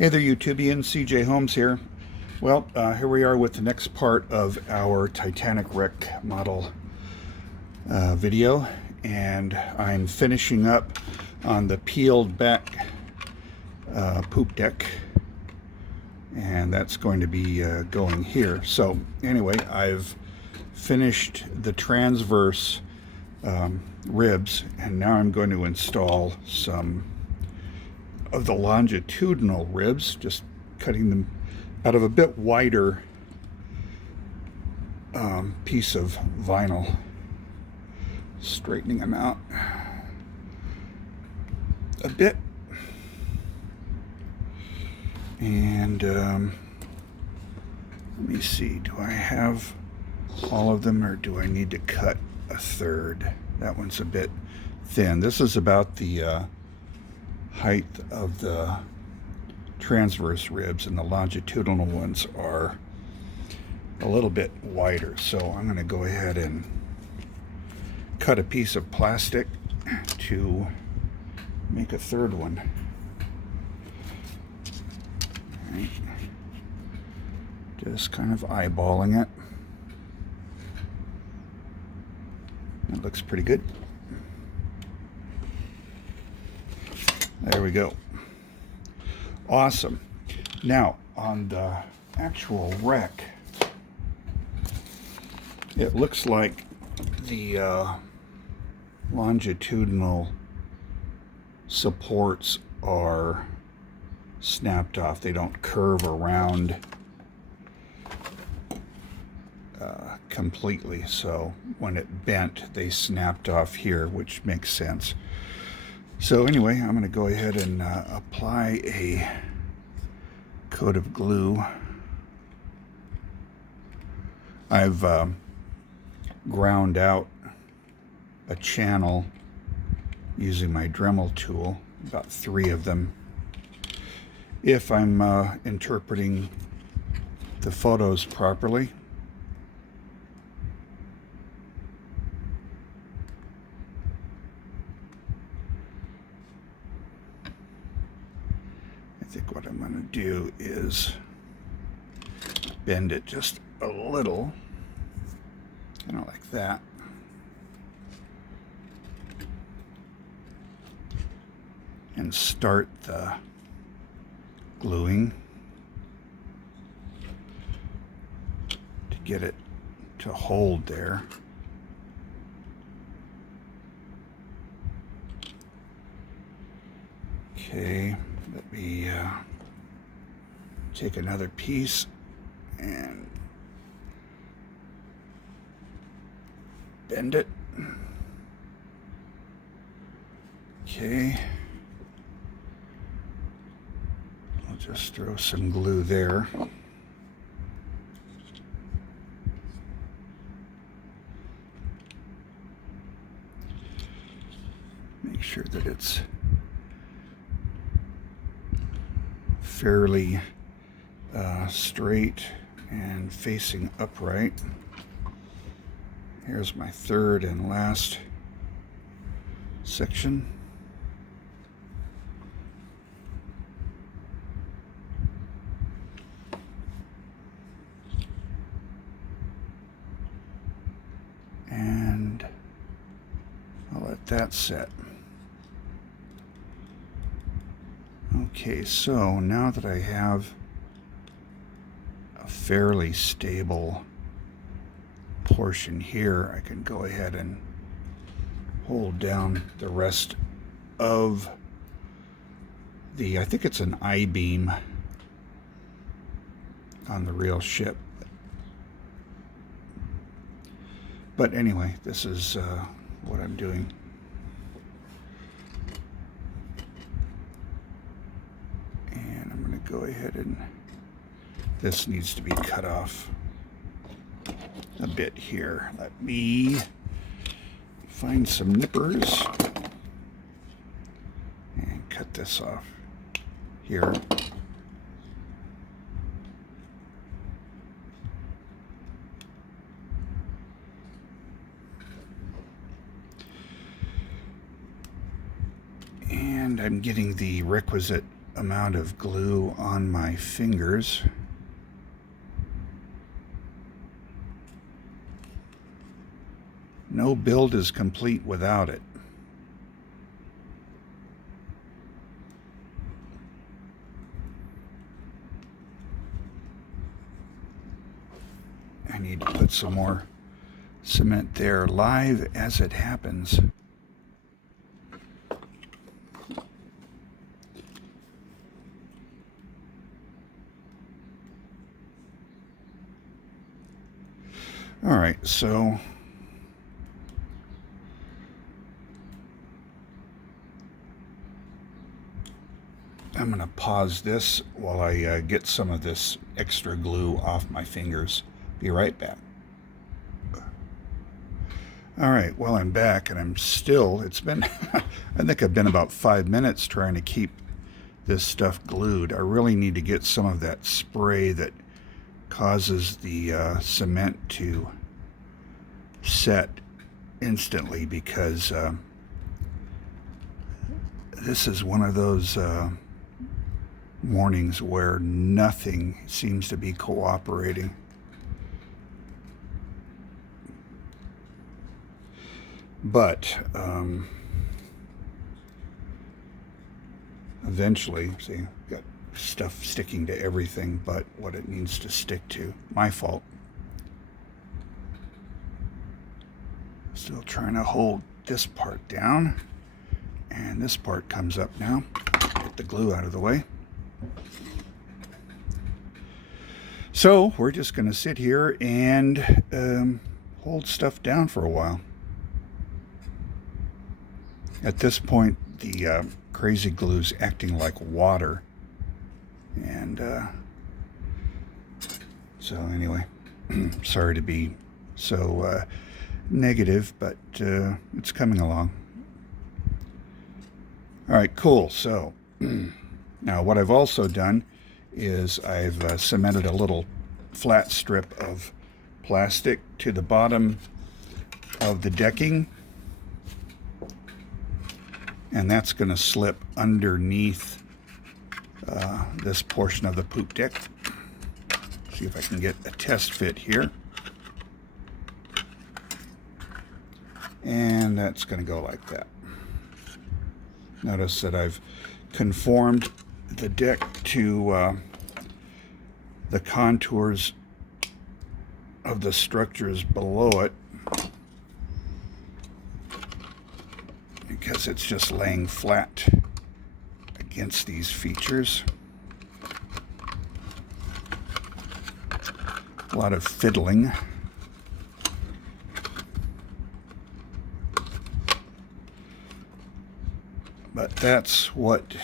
Hey there, YouTubians. CJ Holmes here. Well, here we are with the next part of our Titanic wreck model video, and I'm finishing up on the peeled back poop deck, and that's going to be going here. So anyway, I've finished the transverse ribs, and now I'm going to install some of the longitudinal ribs, just cutting them out of a bit wider piece of vinyl, straightening them out a bit, and let me see, do I have all of them, or do I need to cut a third? That one's a bit thin. This is about the height of the transverse ribs, and the longitudinal ones are a little bit wider. So I'm going to go ahead and cut a piece of plastic to make a third one. All right. Just kind of eyeballing it. It looks pretty good. There we go. Awesome. Now, on the actual wreck, it looks like the longitudinal supports are snapped off. They don't curve around completely. So when it bent, they snapped off here, which makes sense. So anyway, I'm going to go ahead and apply a coat of glue. I've ground out a channel using my Dremel tool, about 3 of them. If I'm interpreting the photos properly. I think what I'm going to do is bend it just a little, kind of like that. And start the gluing to get it to hold there. Okay. Let me take another piece and bend it. Okay. I'll just throw some glue there. Make sure that it's fairly straight and facing upright. Here's my third and last section. And I'll let that set. Okay, so now that I have a fairly stable portion here, I can go ahead and hold down the rest of the, I think it's an I-beam on the real ship. But anyway, this is what I'm doing. Go ahead, and this needs to be cut off a bit here. Let me find some nippers and cut this off here. And I'm getting the requisite amount of glue on my fingers. No build is complete without it. I need to put some more cement there live as it happens. All right, so I'm going to pause this while I get some of this extra glue off my fingers. Be right back. All right, well, I'm back, and I'm still, it's been, I think I've been about 5 minutes trying to keep this stuff glued. I really need to get some of that spray that causes the cement to set instantly, because this is one of those mornings where nothing seems to be cooperating. But eventually, see, got stuff sticking to everything but what it needs to stick to. My fault. Still trying to hold this part down, and this part comes up now. Get the glue out of the way. So we're just going to sit here and hold stuff down for a while. At this point, the crazy glue's acting like water, and so anyway, sorry to be so negative, but it's coming along. All right, cool. So now what I've also done is I've cemented a little flat strip of plastic to the bottom of the decking, and that's going to slip underneath this portion of the poop deck. See if I can get a test fit here. And that's going to go like that. Notice that I've conformed the deck to the contours of the structures below it, because it's just laying flat against these features. A lot of fiddling. But that's what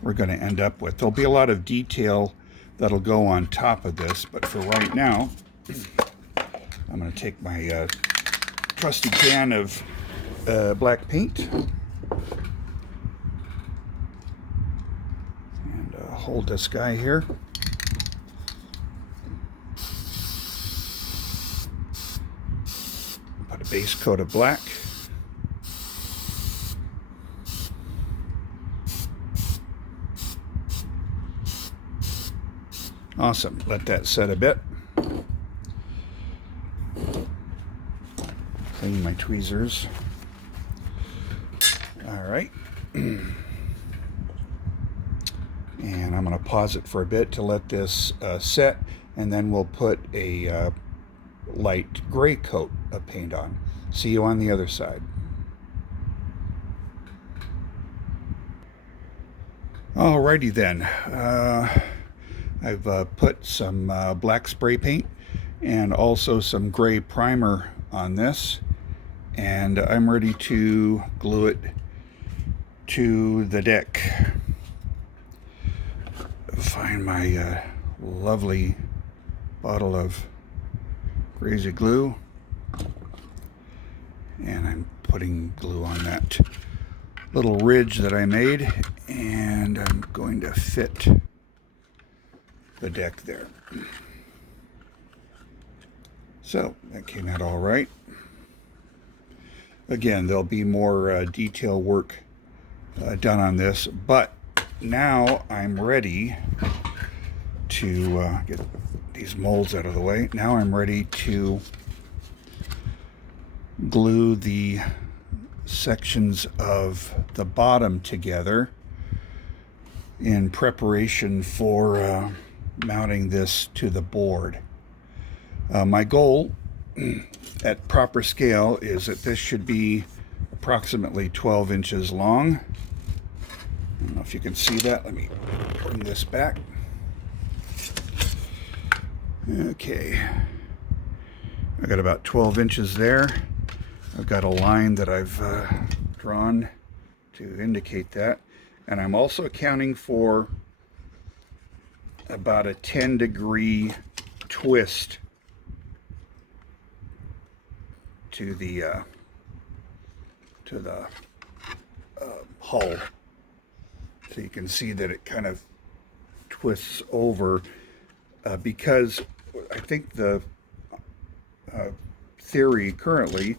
we're going to end up with. There'll be a lot of detail that'll go on top of this, but for right now, I'm going to take my trusty can of black paint and hold this guy here. Put a base coat of black. Awesome. Let that set a bit. Clean my tweezers. All right. And I'm going to pause it for a bit to let this set, and then we'll put a light gray coat of paint on. See you on the other side. Alrighty then. I've put some black spray paint and also some gray primer on this, and I'm ready to glue it to the deck. Find my lovely bottle of crazy glue, and I'm putting glue on that little ridge that I made, and I'm going to fit the deck there. So that came out all right. Again, there'll be more detail work done on this, but now I'm ready to get these molds out of the way. Now I'm ready to glue the sections of the bottom together in preparation for mounting this to the board. My goal at proper scale is that this should be approximately 12 inches long. I don't know if you can see that. Let me bring this back. Okay, I got about 12 inches there. I've got a line that I've drawn to indicate that, and I'm also accounting for about a 10-degree twist to the hull, so you can see that it kind of twists over because I think the theory currently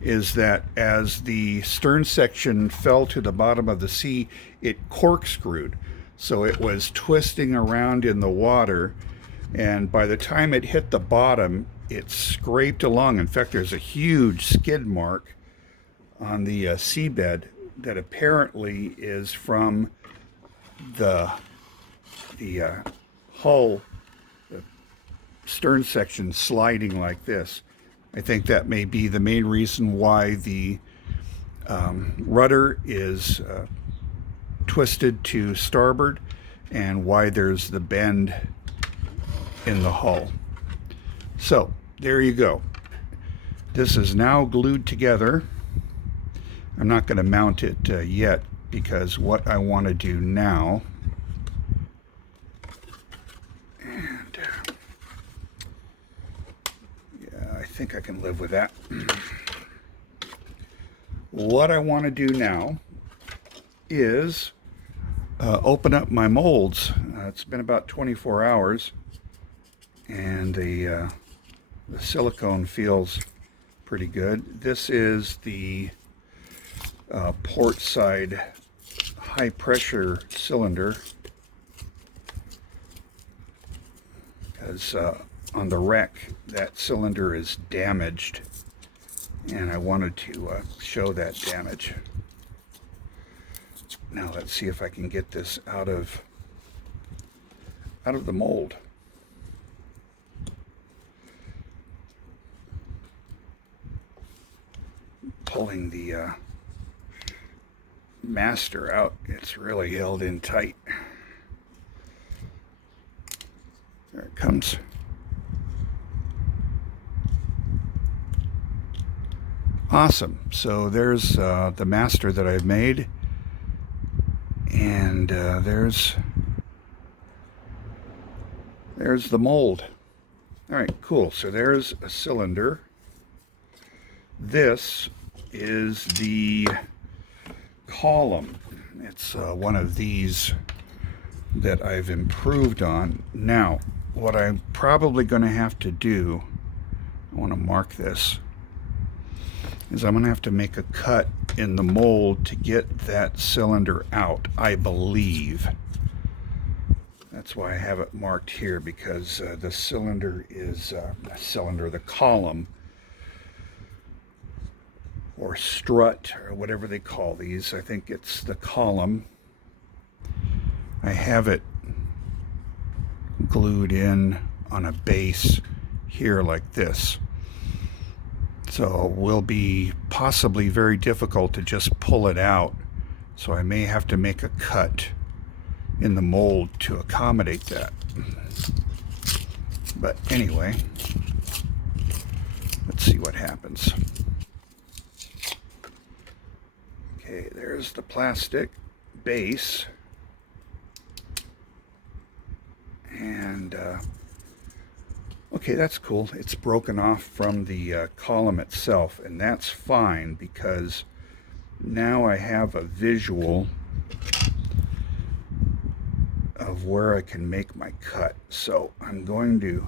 is that as the stern section fell to the bottom of the sea, it corkscrewed. So it was twisting around in the water, and by the time it hit the bottom, it scraped along. In fact, there's a huge skid mark on the seabed that apparently is from the hull, the stern section sliding like this. I think that may be the main reason why the rudder is twisted to starboard and why there's the bend in the hull. So there you go. This is now glued together. I'm not going to mount it yet, because what I want to do now, and yeah, I think I can live with that. What I want to do now is open up my molds. It's been about 24 hours, and the silicone feels pretty good. This is the port side high pressure cylinder, because on the wreck that cylinder is damaged, and I wanted to show that damage. Now let's see if I can get this out of the mold. Pulling the master out, it's really held in tight. There it comes. Awesome. So there's the master that I've made, and there's the mold. All right, cool. So there's a cylinder. This is the column. It's one of these that I've improved on. Now, what I'm probably going to have to do, I want to mark this, is I'm going to have to make a cut in the mold to get that cylinder out, I believe. That's why I have it marked here, because the cylinder is, the column, or strut, or whatever they call these. I think it's the column. I have it glued in on a base here like this. So it will be possibly very difficult to just pull it out. So I may have to make a cut in the mold to accommodate that. But anyway, let's see what happens. Okay, there's the plastic base, and okay, that's cool. It's broken off from the column itself, and that's fine, because now I have a visual of where I can make my cut. So I'm going to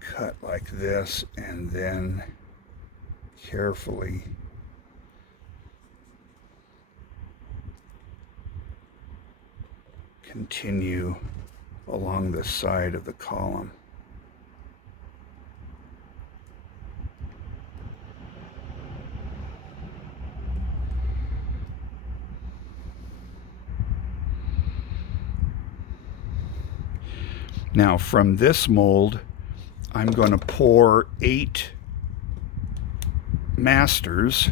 cut like this, and then carefully continue along the side of the column. Now from this mold, I'm going to pour 8 masters,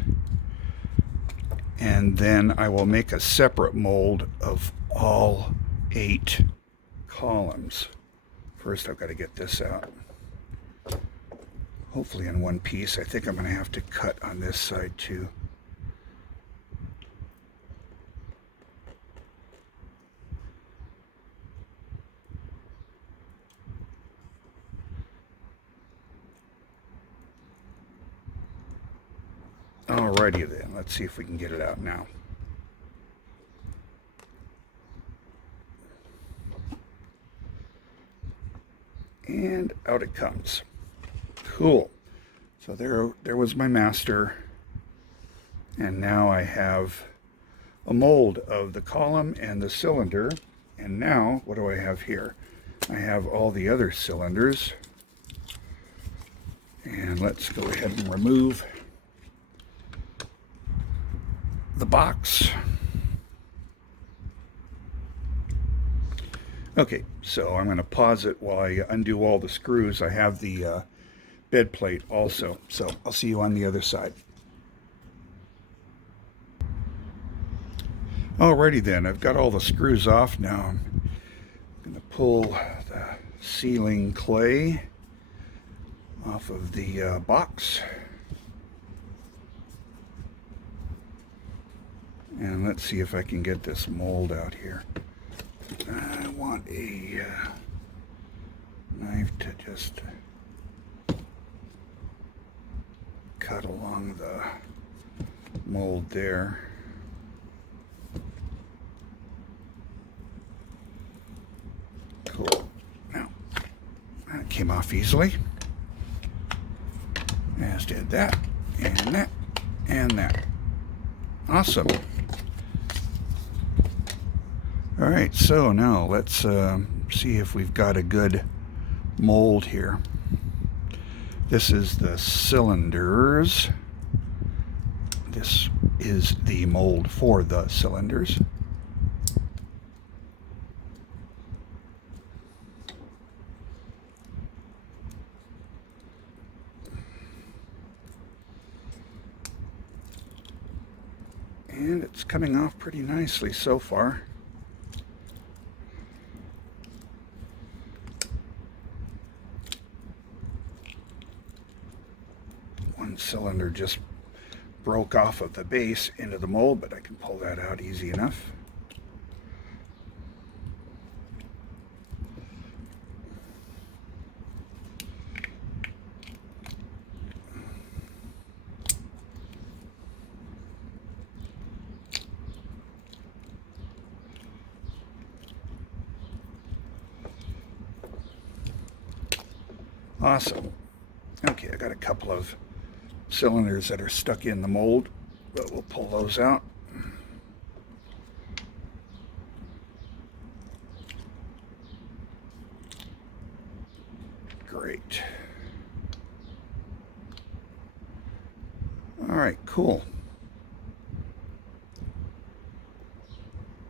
and then I will make a separate mold of all 8 columns. First I've got to get this out. Hopefully in one piece. I think I'm going to have to cut on this side too. Alrighty then, let's see if we can get it out now. And out it comes. Cool. So there was my master. And now I have a mold of the column and the cylinder. And now, what do I have here? I have all the other cylinders. And let's go ahead and remove the box. Okay, so I'm going to pause it while I undo all the screws. I have the bed plate also, so I'll see you on the other side. Alrighty then, I've got all the screws off now. I'm going to pull the sealing clay off of the box. And let's see if I can get this mold out here. I want a knife to just cut along the mold there. Cool. Now, that came off easily. As did that, and that, and that. Awesome. All right, so now let's see if we've got a good mold here. This is the cylinders. This is the mold for the cylinders. And it's coming off pretty nicely so far. One cylinder just broke off of the base into the mold, but I can pull that out easy enough. Awesome. Okay, I got a couple of cylinders that are stuck in the mold, but we'll pull those out. Great. All right, cool.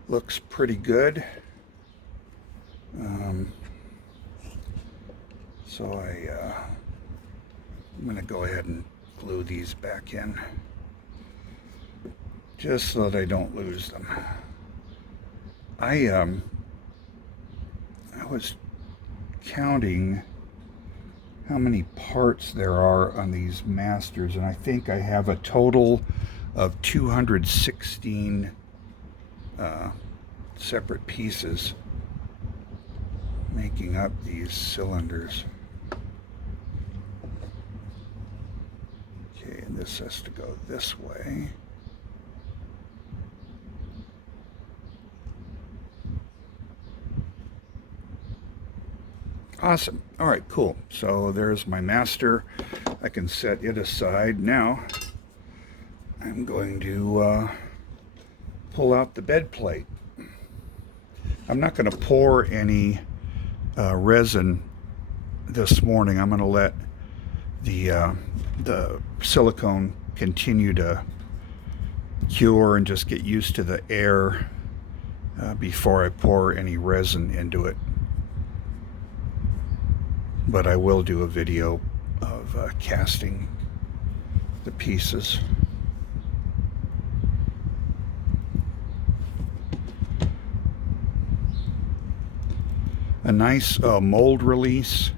Looks pretty good. So I'm going to go ahead and glue these back in, just so that I don't lose them. I was counting how many parts there are on these masters, and I think I have a total of 216 separate pieces making up these cylinders. Okay, and this has to go this way. Awesome. All right, cool. So there's my master. I can set it aside. Now I'm going to pull out the bed plate. I'm not going to pour any resin this morning. I'm going to let the silicone continue to cure and just get used to the air before I pour any resin into it. But I will do a video of casting the pieces. A nice mold release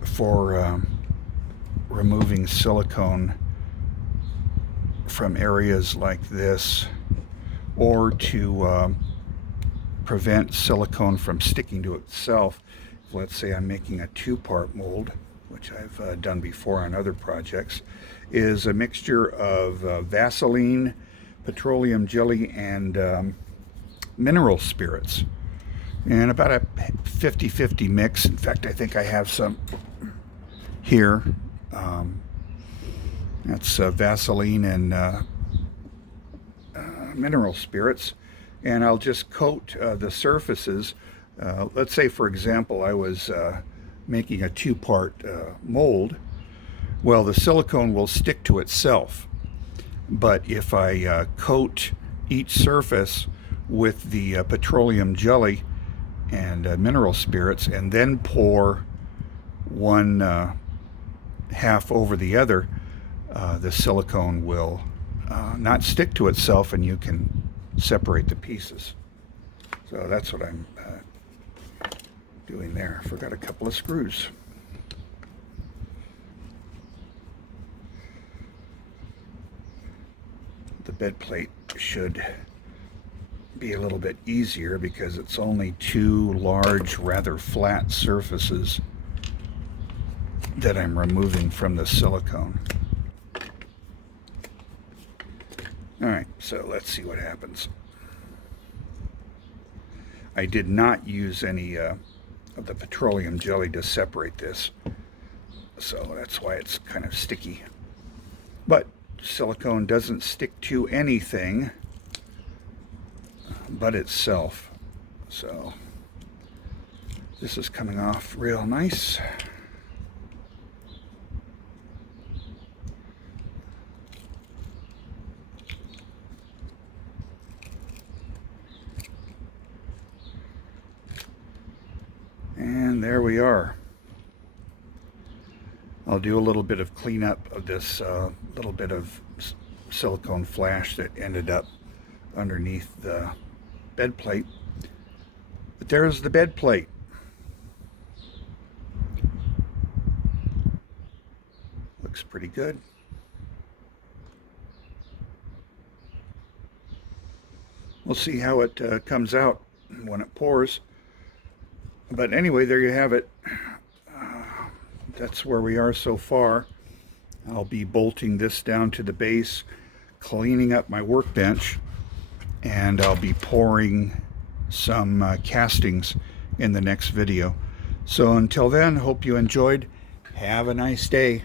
for removing silicone from areas like this, or to prevent silicone from sticking to itself. Let's say I'm making a two-part mold, which I've done before on other projects, is a mixture of Vaseline, petroleum jelly, and mineral spirits. And about a 50-50 mix. In fact, I think I have some here. That's Vaseline and mineral spirits. And I'll just coat the surfaces. Let's say, for example, I was making a two-part mold. Well, the silicone will stick to itself. But if I coat each surface with the petroleum jelly and mineral spirits, and then pour one half over the other, the silicone will not stick to itself, and you can separate the pieces. So that's what I'm doing there. Forgot a couple of screws. The bed plate should be a little bit easier because it's only two large, rather flat surfaces that I'm removing from the silicone. Alright, so let's see what happens. I did not use any of the petroleum jelly to separate this, so that's why it's kind of sticky. But silicone doesn't stick to anything but itself. So this is coming off real nice. And there we are. I'll do a little bit of cleanup of this little bit of silicone flash that ended up underneath the bed plate. But there's the bed plate. Looks pretty good. We'll see how it comes out when it pours. But anyway, there you have it. That's where we are so far. I'll be bolting this down to the base, cleaning up my workbench, and I'll be pouring some castings in the next video. So until then, hope you enjoyed. Have a nice day.